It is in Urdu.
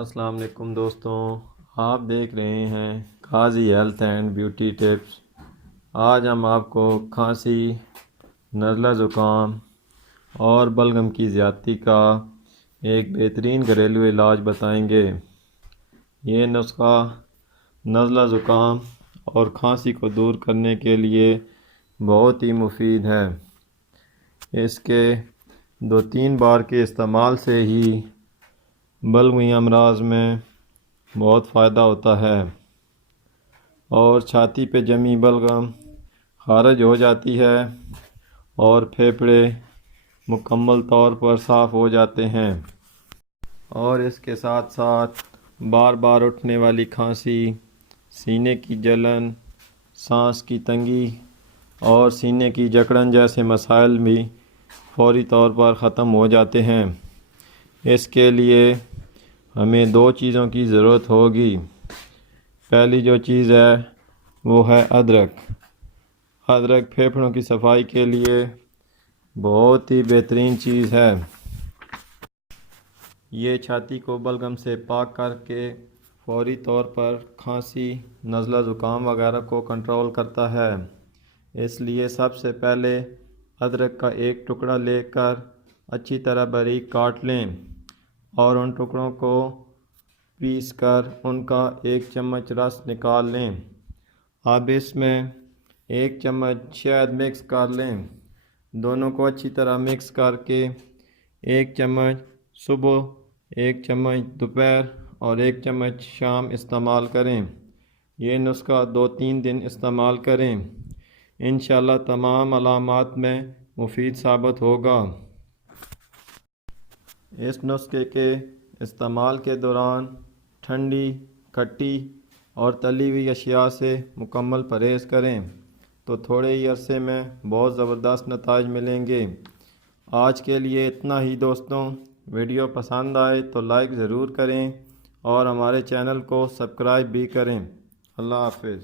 السلام علیکم دوستوں، آپ دیکھ رہے ہیں قاضی ہیلتھ اینڈ بیوٹی ٹپس۔ آج ہم آپ کو کھانسی، نزلہ زکام اور بلغم کی زیادتی کا ایک بہترین گھریلو علاج بتائیں گے۔ یہ نسخہ نزلہ زکام اور کھانسی کو دور کرنے کے لیے بہت ہی مفید ہے۔ اس کے 2-3 بار کے استعمال سے ہی بلغمی امراض میں بہت فائدہ ہوتا ہے اور چھاتی پہ جمی بلغم خارج ہو جاتی ہے اور پھیپھڑے مکمل طور پر صاف ہو جاتے ہیں۔ اور اس کے ساتھ ساتھ بار بار اٹھنے والی کھانسی، سینے کی جلن، سانس کی تنگی اور سینے کی جکڑن جیسے مسائل بھی فوری طور پر ختم ہو جاتے ہیں۔ اس کے لیے ہمیں 2 چیزوں کی ضرورت ہوگی۔ پہلی جو چیز ہے وہ ہے ادرک۔ ادرک پھیپھڑوں کی صفائی کے لیے بہت ہی بہترین چیز ہے۔ یہ چھاتی کو بلغم سے پاک کر کے فوری طور پر کھانسی، نزلہ زکام وغیرہ کو کنٹرول کرتا ہے۔ اس لیے سب سے پہلے ادرک کا ایک ٹکڑا لے کر اچھی طرح باریک کاٹ لیں اور ان ٹکڑوں کو پیس کر ان کا 1 چمچ رس نکال لیں۔ اب اس میں 1 چمچ شہد مکس کر لیں۔ دونوں کو اچھی طرح مکس کر کے 1 چمچ صبح، 1 چمچ دوپہر اور 1 چمچ شام استعمال کریں۔ یہ نسخہ 2-3 دن استعمال کریں۔ انشاءاللہ تمام علامات میں مفید ثابت ہوگا۔ اس نسخے کے استعمال کے دوران ٹھنڈی، کھٹی اور تلی ہوئی اشیاء سے مکمل پرہیز کریں تو تھوڑے ہی عرصے میں بہت زبردست نتائج ملیں گے۔ آج کے لیے اتنا ہی دوستوں۔ ویڈیو پسند آئے تو لائک ضرور کریں اور ہمارے چینل کو سبسکرائب بھی کریں۔ اللہ حافظ۔